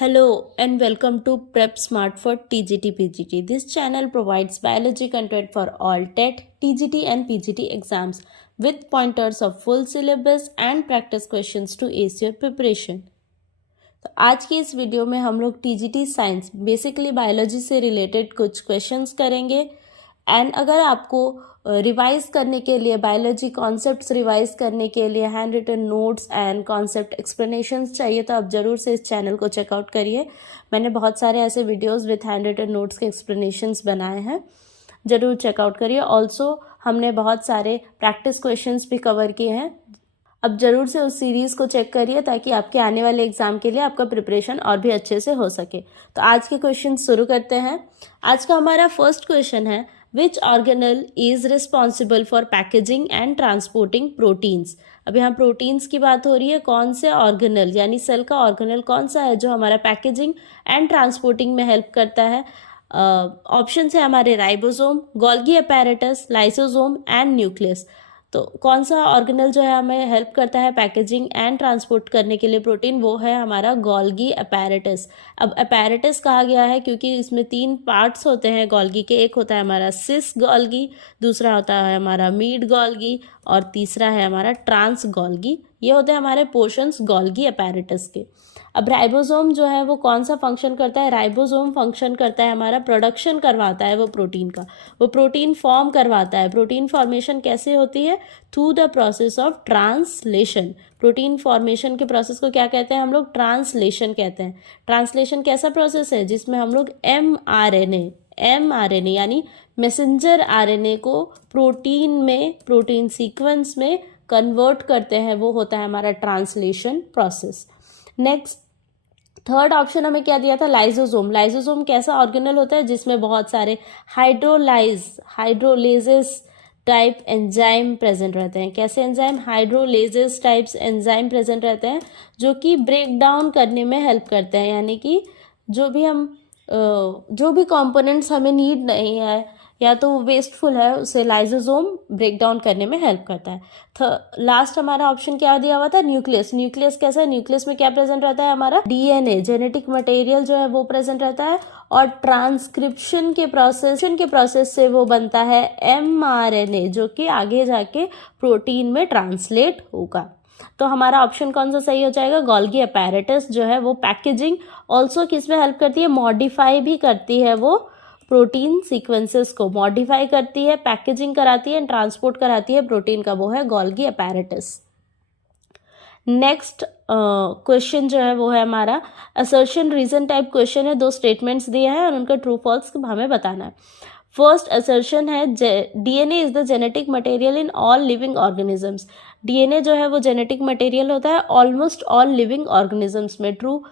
Hello and welcome to Prep Smart for TGT PGT. This channel provides biology content for all TET, TGT and PGT exams with pointers of full syllabus and practice questions to ace your preparation. तो आज की इस video में हम लोग TGT science basically biology से related कुछ questions करेंगे एंड अगर आपको रिवाइज करने के लिए बायोलॉजी कॉन्सेप्ट्स रिवाइज करने के लिए hand written notes and concept explanations चाहिए तो आप ज़रूर से इस चैनल को चेकआउट करिए। मैंने बहुत सारे ऐसे videos with hand written notes के एक्सप्लेनेशंस बनाए हैं, ज़रूर चेकआउट करिए। ऑल्सो हमने बहुत सारे प्रैक्टिस क्वेश्चंस भी कवर किए हैं, अब ज़रूर से उस सीरीज़ को चेक करिए ताकि आपके आने वाले एग्जाम के लिए आपका प्रिपरेशन और भी अच्छे से हो सके। तो आज के क्वेश्चन शुरू करते हैं। आज का हमारा फर्स्ट क्वेश्चन है, विच organelle is responsible for packaging and transporting proteins. अब यहाँ प्रोटीन्स की बात हो रही है, कौन से ऑर्गेनल यानी सेल का ऑर्गेनल कौन सा है जो हमारा पैकेजिंग एंड ट्रांसपोर्टिंग में हेल्प करता है। ऑप्शन है हमारे ribosome, Golgi apparatus, lysosome and nucleus. तो कौन सा ऑर्गेनल जो है हमें हेल्प करता है पैकेजिंग एंड ट्रांसपोर्ट करने के लिए प्रोटीन, वो है हमारा गोल्गी अपैरेटस। अब अपैरेटस कहा गया है क्योंकि इसमें 3 पार्ट्स होते हैं गोल्गी के। एक होता है हमारा सिस गोल्गी, दूसरा होता है हमारा मीड गोल्गी और तीसरा है हमारा ट्रांस गोल्गी। ये होते हैं हमारे पोर्शंस गोल्गी अपैरेटस के। अब राइबोसोम जो है वो कौन सा फंक्शन करता है, राइबोसोम फंक्शन करता है हमारा प्रोडक्शन करवाता है वो प्रोटीन का, वो प्रोटीन फॉर्म करवाता है। प्रोटीन फॉर्मेशन कैसे होती है, through the process of translation. Protein formation के प्रोसेस को क्या कहते हैं हम लोग, ट्रांसलेशन कहते हैं। ट्रांसलेशन कैसा प्रोसेस है जिसमें हम लोग mRNA यानी मैसेंजर आरएनए को प्रोटीन में, प्रोटीन सीक्वेंस में कन्वर्ट करते हैं, वो होता है हमारा translation process. Next third option हमें क्या दिया था, लाइसोसोम। लाइसोसोम कैसा ऑर्गेनल होता है जिसमें बहुत सारे हाइड्रोलेजेस टाइप एंजाइम प्रेजेंट रहते हैं। कैसे enzyme, hydrolases types enzyme present रहते हैं जो कि ब्रेक डाउन करने में हेल्प करते हैं, यानी कि जो भी कंपोनेंट्स हमें नीड नहीं है या तो वेस्टफुल है उसे लाइसोसोम ब्रेक डाउन करने में हेल्प करता है। लास्ट हमारा ऑप्शन क्या दिया हुआ था, न्यूक्लियस। न्यूक्लियस कैसा है, न्यूक्लियस में क्या प्रेजेंट रहता है, हमारा डीएनए जेनेटिक मटेरियल जो है वो प्रेजेंट रहता है और ट्रांसक्रिप्शन के प्रोसेस से वो बनता है mRNA जो कि आगे जाके प्रोटीन में ट्रांसलेट होगा। तो हमारा ऑप्शन कौन सा सही हो जाएगा, गोल्गी अपैरेटस जो है वो पैकेजिंग ऑल्सो किस में हेल्प करती है, मॉडिफाई भी करती है, वो प्रोटीन सीक्वेंसेस को मॉडिफाई करती है, पैकेजिंग कराती है एंड ट्रांसपोर्ट कराती है प्रोटीन का, वो है गोल्गी अपैरेटस। नेक्स्ट क्वेश्चन जो है वो है हमारा असर्शन रीजन टाइप क्वेश्चन है। 2 स्टेटमेंट्स दिए हैं और उनका ट्रू फॉल्स हमें बताना है। फर्स्ट असर्शन है, DNA is the genetic material in all living organisms. DNA जो है वो जेनेटिक मटेरियल होता है ऑलमोस्ट ऑल लिविंग ऑर्गेनिजम्स में। ट्रू,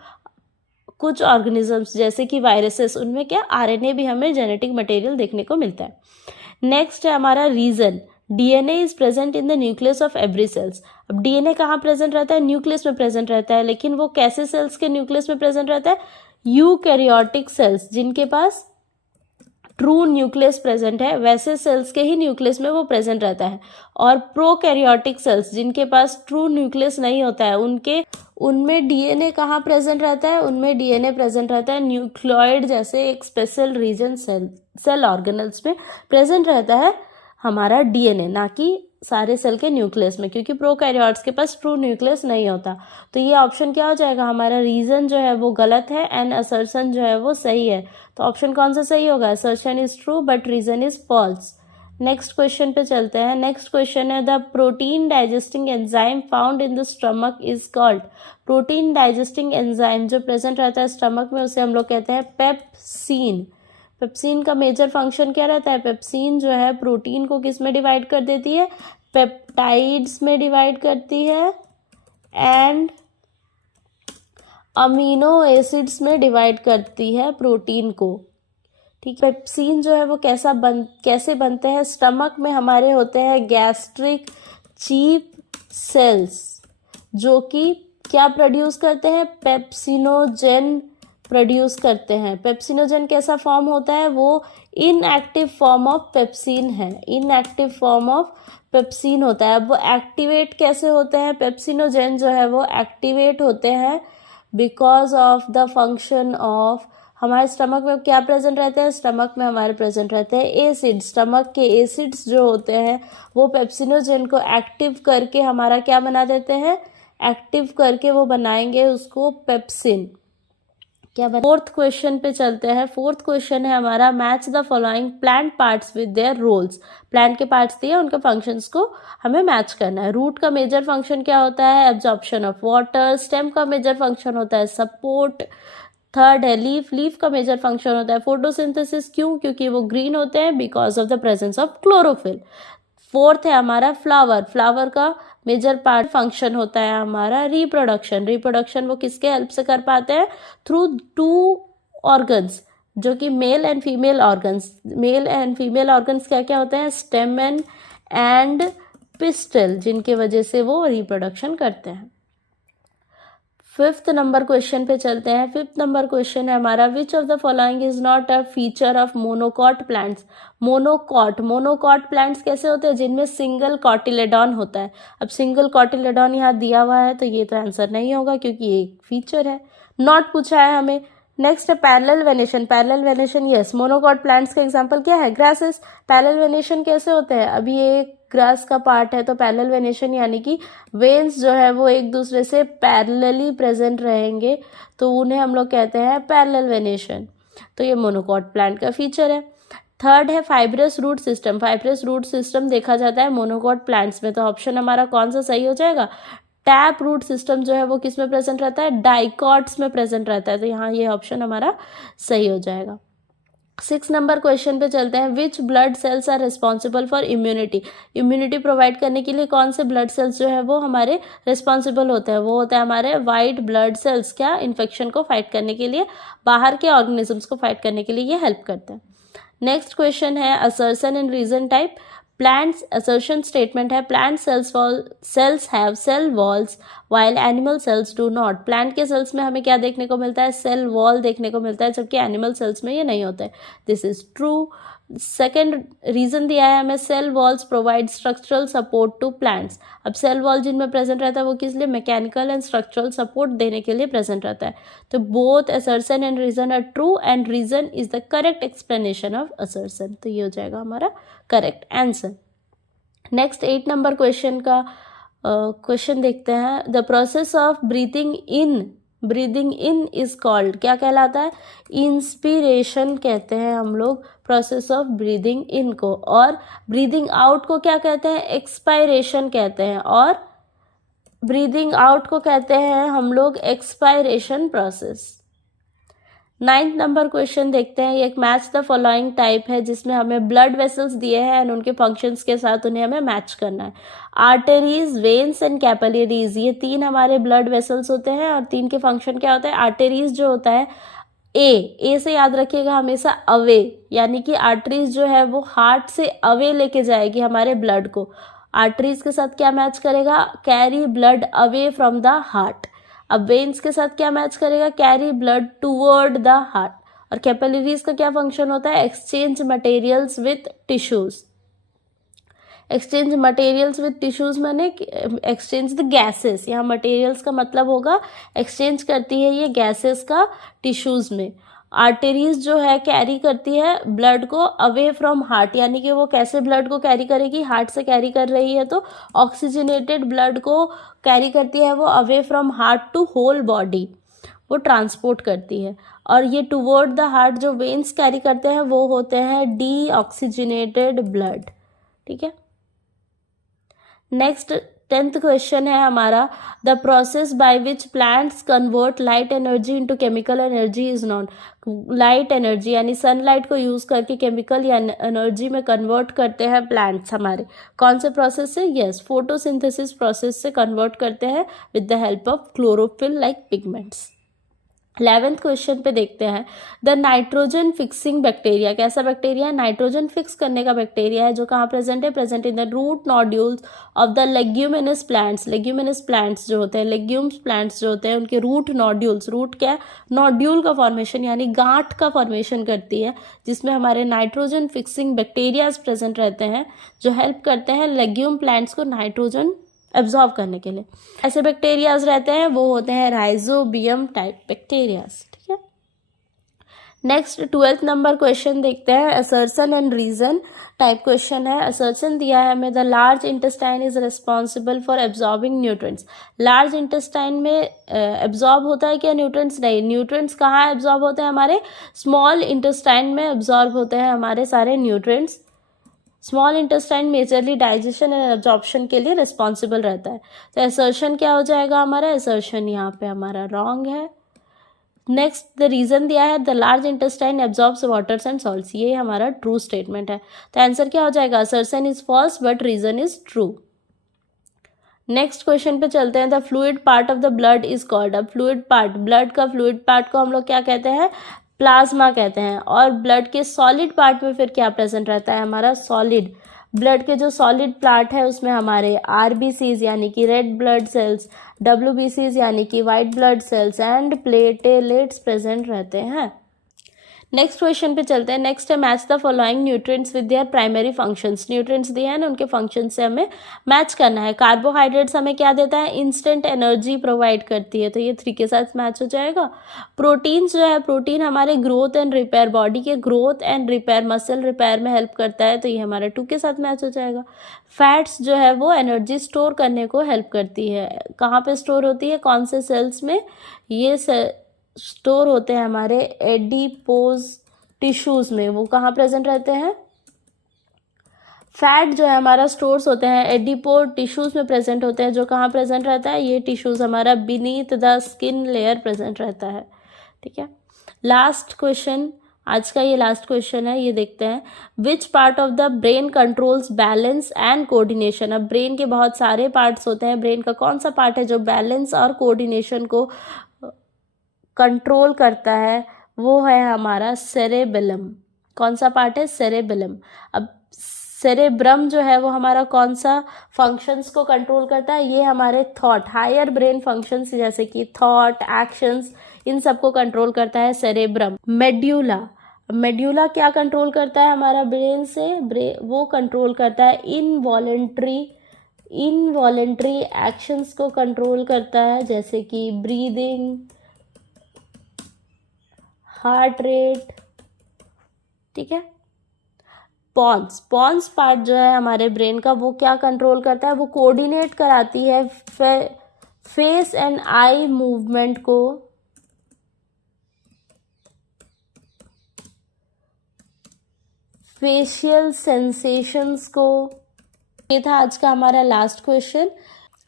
कुछ ऑर्गेनिजम्स जैसे कि वायरसेस उनमें क्या आरएनए भी हमें जेनेटिक मटेरियल देखने को मिलता है। नेक्स्ट है हमारा reason, DNA is present in the nucleus of every cells. अब डीएनए कहाँ प्रेजेंट रहता है, न्यूक्लियस में प्रेजेंट रहता है, लेकिन वो कैसे सेल्स के न्यूक्लियस में प्रेजेंट रहता है, यूकैरियोटिक सेल्स जिनके पास ट्रू न्यूक्लियस प्रेजेंट है वैसे सेल्स के ही न्यूक्लियस में वो प्रेजेंट रहता है। और प्रोकैरियोटिक सेल्स जिनके पास ट्रू न्यूक्लियस नहीं होता है उनमें डीएनए कहाँ प्रेजेंट रहता है, उनमें डीएनए प्रेजेंट रहता है न्यूक्लियोइड जैसे एक स्पेशल रीजन सेल ऑर्गेनल्स में प्रेजेंट रहता है हमारा डीएनए, ना कि सारे सेल के न्यूक्लियस में, क्योंकि प्रोकैरियोट्स के पास ट्रू न्यूक्लियस नहीं होता। तो ये ऑप्शन क्या हो जाएगा, हमारा रीजन जो है वो गलत है एंड असर्शन जो है वो सही है। तो ऑप्शन कौन सा सही होगा, assertion is true but reason is false. Next question पे चलते हैं। नेक्स्ट क्वेश्चन है, the protein digesting enzyme found in the stomach is called. Protein digesting enzyme जो प्रेजेंट रहता है स्टमक में उसे हम लोग कहते हैं पेप्सिन। पेप्सिन का मेजर फंक्शन क्या रहता है, पेप्सिन जो है प्रोटीन को किस में डिवाइड कर देती है, पेप्टाइड्स में डिवाइड करती है एंड अमीनो एसिड्स में डिवाइड करती है प्रोटीन को। ठीक, पेप्सिन जो है वो कैसे बनते हैं, स्टमक में हमारे होते हैं गैस्ट्रिक चीप सेल्स जो कि क्या प्रोड्यूस करते हैं, पेप्सिनोजेन प्रोड्यूस करते हैं। पेप्सिनोजेन कैसा फॉर्म होता है, वो इनएक्टिव फॉर्म ऑफ पेप्सिन है, इनएक्टिव फॉर्म ऑफ पेप्सिन होता है। अब वो एक्टिवेट कैसे होते हैं, पेप्सिनोजेन जो है वो एक्टिवेट होते हैं because of the function of, हमारे स्टमक में क्या प्रेजेंट रहते हैं, स्टमक में हमारे प्रेजेंट रहते हैं एसिड। स्टमक के एसिड्स जो होते हैं वो पेप्सिनोजेन को एक्टिव करके हमारा क्या बना देते हैं, एक्टिव करके वो बनाएंगे उसको पेप्सिन। क्या बना। फोर्थ क्वेश्चन पे चलते हैं। फोर्थ क्वेश्चन है हमारा, match the following plant parts with their roles. Plant के पार्ट्स दिए, उनके फंक्शंस को हमें मैच करना है। रूट का मेजर फंक्शन क्या होता है, एब्जॉर्प्शन ऑफ वाटर। स्टेम का मेजर फंक्शन होता है सपोर्ट। थर्ड है लीफ, लीफ का मेजर फंक्शन होता है फोटोसिंथेसिस। क्यों, क्योंकि वो ग्रीन होते हैं because of the presence of chlorophyll. Fourth है हमारा फ्लावर, फ्लावर का मेजर पार्ट फंक्शन होता है हमारा रिप्रोडक्शन। रिप्रोडक्शन वो किसके हेल्प से कर पाते हैं, थ्रू 2 ऑर्गन्स, जो कि male and female organs. Male and female organs क्या क्या होते हैं, स्टेमन एंड पिस्टल, जिनके वजह से वो रिप्रोडक्शन करते हैं। फिफ्थ नंबर क्वेश्चन पे चलते हैं। फिफ्थ नंबर क्वेश्चन है हमारा, which of the following is not a feature of monocot plants. Monocot, monocot plants कैसे होते हैं, जिनमें सिंगल कॉटिलेडॉन होता है। अब सिंगल कॉटिलेडॉन यहाँ दिया हुआ है तो ये तो आंसर नहीं होगा क्योंकि ये एक फीचर है, नॉट पूछा है हमें। नेक्स्ट है parallel venation. Parallel venation yes, monocot plants का एग्जांपल क्या है, ग्रासेस। पैरेलल वेनेशन कैसे होते हैं, अभी ये ग्रास का पार्ट है तो पैरेलल वेनेशन यानी कि वेन्स जो है वो एक दूसरे से पैरेलली प्रेजेंट रहेंगे तो उन्हें हम लोग कहते हैं पैरेलल वेनेशन। तो ये मोनोकॉट प्लांट का फीचर है। थर्ड है fibrous root system. Fibrous root system देखा जाता है मोनोकॉट प्लांट्स में, तो ऑप्शन हमारा कौन सा सही हो जाएगा, टैप रूट सिस्टम जो है वो किस में प्रेजेंट रहता है, डाइकॉट्स में प्रेजेंट रहता है। तो यहाँ ये ऑप्शन हमारा सही हो जाएगा। 6 नंबर क्वेश्चन पे चलते हैं। Which blood cells are responsible for immunity. Immunity provide करने के लिए कौन से ब्लड सेल्स जो है वो हमारे रिस्पॉन्सिबल होते हैं, वो होता है हमारे वाइट ब्लड सेल्स। क्या, इन्फेक्शन को फाइट करने के लिए, बाहर के ऑर्गेनिजम्स को फाइट करने के लिए ये हेल्प करते हैं। नेक्स्ट क्वेश्चन है assertion and reason type. Plants, assertion statement है, plant cells have cell walls while animal cells do not. Plant के सेल्स में हमें क्या देखने को मिलता है, सेल वॉल देखने को मिलता है, जबकि एनिमल सेल्स में ये नहीं होता है। This is true. Second reason दिया है हमें, cell walls provide structural support to plants. अब सेल वॉल जिनमें प्रेजेंट रहता है वो किस लिए, मैकेनिकल एंड स्ट्रक्चरल सपोर्ट देने के लिए प्रेजेंट रहता है। तो both assertion and reason are true and reason is the correct explanation of assertion. तो ये हो जाएगा हमारा correct answer. Next 8 number question का क्वेश्चन देखते हैं। The process of breathing in is called, क्या कहलाता है, इंस्पिरेशन कहते हैं हम लोग प्रोसेस ऑफ ब्रीदिंग इन को, और ब्रीदिंग आउट को क्या कहते हैं, एक्सपायरेशन कहते हैं, और ब्रीदिंग आउट को कहते हैं हम लोग expiration process. 9th number question देखते हैं। एक मैच द फॉलोइंग टाइप है जिसमें हमें ब्लड वेसल्स दिए हैं एंड उनके फंक्शंस के साथ उन्हें हमें मैच करना है। आर्टेरीज, वेन्स एंड कैपिलरीज, ये 3 हमारे ब्लड वेसल्स होते हैं और 3 के फंक्शन क्या होता है। आर्टेरीज जो होता है ए से याद रखिएगा हमेशा अवे, यानी कि आर्टरीज जो है वो हार्ट से अवे लेके जाएगी हमारे ब्लड को। आर्टरीज के साथ क्या मैच करेगा, carry blood away from the heart. अब वेन्स के साथ क्या मैच करेगा, carry blood toward the heart. और कैपिलरीज का क्या फंक्शन होता है, exchange materials with tissues. Exchange materials with tissues माने एक्सचेंज द गैसेस, यहाँ मटेरियल्स का मतलब होगा एक्सचेंज करती है ये गैसेस का टिश्यूज में। आर्टरीज जो है कैरी करती है ब्लड को अवे फ्रॉम हार्ट, यानी कि वो कैसे ब्लड को कैरी करेगी, हार्ट से कैरी कर रही है तो ऑक्सीजनेटेड ब्लड को कैरी करती है वो away from heart to whole body, वो ट्रांसपोर्ट करती है। और ये टुवर्ड द हार्ट जो वेन्स कैरी करते हैं वो होते हैं डीऑक्सीजनेटेड ब्लड। ठीक है। नेक्स्ट 10th क्वेश्चन है हमारा, the process by which plants convert light energy into chemical energy is non. Light energy यानी सनलाइट को यूज करके केमिकल या एनर्जी में कन्वर्ट करते हैं प्लांट्स हमारे, कौन से प्रोसेस से, यस फोटोसिंथेसिस प्रोसेस से कन्वर्ट करते हैं with the help of chlorophyll like pigments. 11th question पे देखते हैं, द नाइट्रोजन फिक्सिंग बैक्टीरिया, कैसा बैक्टीरिया है, नाइट्रोजन फिक्स करने का बैक्टीरिया है जो कहाँ प्रेजेंट है, present in the root nodules of the leguminous plants. Leguminous plants जो होते हैं, लेग्यूम्स प्लांट्स जो होते हैं उनके रूट नोड्यूल्स, रूट क्या है, नोड्यूल का फॉर्मेशन यानी गांठ का फॉर्मेशन करती है, जिसमें हमारे नाइट्रोजन फिक्सिंग बैक्टीरियाज प्रेजेंट रहते हैं जो हेल्प करते हैं लेग्यूम प्लांट्स को नाइट्रोजन एब्जॉर्ब करने के लिए। ऐसे बैक्टीरियाज रहते हैं वो होते हैं राइजोबियम टाइप बैक्टीरियाज। ठीक है, नेक्स्ट 12th नंबर क्वेश्चन देखते हैं, assertion and reason type question है। असर्शन दिया है हमें, the large intestine is responsible for absorbing nutrients. Large intestine में एब्जॉर्ब होता है क्या न्यूट्रिएंट्स? नहीं, न्यूट्रिएंट्स कहाँ एब्जॉर्ब होते हैं? हमारे स्मॉल इंटेस्टाइन में एब्जॉर्ब होते हैं हमारे सारे nutrients. Small intestine majorly digestion and absorption के लिए रिस्पॉन्सिबल रहता है। तो असर्शन क्या हो जाएगा हमारा? असर्शन यहाँ पे हमारा रॉन्ग है। नेक्स्ट द रीजन दिया है, the large intestine absorbs waters and salts, ये हमारा ट्रू स्टेटमेंट है। तो आंसर क्या हो जाएगा? Assertion is false but reason is true. Next question पे चलते हैं, the fluid part of the blood is called. अब फ्लूइड पार्ट, ब्लड का फ्लूइड पार्ट को हम लोग क्या कहते हैं? प्लाज्मा कहते हैं। और ब्लड के सॉलिड पार्ट में फिर क्या प्रेजेंट रहता है? हमारा सॉलिड। ब्लड के जो सॉलिड पार्ट है उसमें हमारे आरबीसीज यानी कि रेड ब्लड सेल्स, डब्ल्यूबीसीज यानी कि white blood cells and platelets present रहते हैं। नेक्स्ट क्वेश्चन पे चलते हैं। नेक्स्ट है, match the following nutrients with their primary functions. Nutrients दिए हैं ना, उनके फंक्शन से हमें मैच करना है। कार्बोहाइड्रेट्स हमें क्या देता है? इंस्टेंट एनर्जी प्रोवाइड करती है, तो ये 3 के साथ मैच हो जाएगा। प्रोटीन्स जो है, प्रोटीन हमारे ग्रोथ एंड रिपेयर, बॉडी के growth and repair, muscle repair में हेल्प करता है, तो ये हमारा 2 के साथ मैच हो जाएगा। फैट्स जो है वो एनर्जी स्टोर करने को हेल्प करती है। कहाँ पे स्टोर होती है? कौन से सेल्स में? ये स्टोर होते हैं हमारे एडिपोज टिश्यूज में। वो कहाँ प्रेजेंट रहते हैं? फैट जो है हमारा स्टोर्स होते हैं एडिपोज टिश्यूज में प्रेजेंट होते हैं। जो कहाँ प्रेजेंट रहता है? ये टिश्यूज हमारा beneath the skin layer present रहता है। ठीक है, लास्ट क्वेश्चन, आज का ये लास्ट क्वेश्चन है, ये देखते हैं। Which part of the brain controls balance and coordination. अब ब्रेन के बहुत सारे पार्ट्स होते हैं, ब्रेन का कौन सा पार्ट है जो बैलेंस और कोऑर्डिनेशन को कंट्रोल करता है? वो है हमारा सेरेबेलम। कौन सा पार्ट है? सेरेबेलम। अब सेरेब्रम जो है वो हमारा कौन सा फंक्शंस को कंट्रोल करता है? ये हमारे थॉट, हायर ब्रेन फंक्शंस जैसे कि थॉट, एक्शंस, इन सबको कंट्रोल करता है सेरेब्रम। मेड्यूला, मेड्यूला क्या कंट्रोल करता है हमारा ब्रेन से? वो कंट्रोल करता है इनवॉलेंट्री एक्शंस को कंट्रोल करता है, जैसे कि ब्रीदिंग, हार्ट रेट। ठीक है, पॉन्स पार्ट जो है हमारे ब्रेन का, वो क्या कंट्रोल करता है? वो कोऑर्डिनेट कराती है फेस एंड आई मूवमेंट को, फेशियल सेंसेशंस को। ये था आज का हमारा लास्ट क्वेश्चन।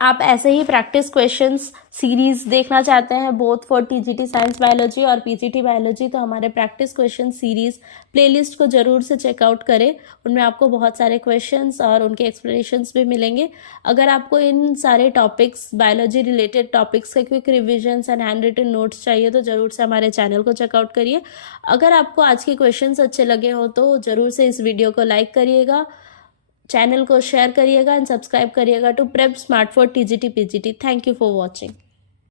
आप ऐसे ही प्रैक्टिस क्वेश्चंस सीरीज देखना चाहते हैं both for TGT science biology और पीजीटी बायोलॉजी, तो हमारे प्रैक्टिस क्वेश्चन सीरीज प्लेलिस्ट को जरूर से चेकआउट करें। उनमें आपको बहुत सारे क्वेश्चंस और उनके एक्सप्लेनेशंस भी मिलेंगे। अगर आपको इन सारे टॉपिक्स, बायोलॉजी रिलेटेड टॉपिक्स के quick revisions and hand written notes चाहिए तो जरूर से हमारे चैनल को चेकआउट करिए। अगर आपको आज के क्वेश्चंस अच्छे लगे हो तो जरूर से इस वीडियो को लाइक करिएगा, चैनल को शेयर करिएगा एंड सब्सक्राइब करिएगा to prep smart for TGT PGT. Thank you for watching.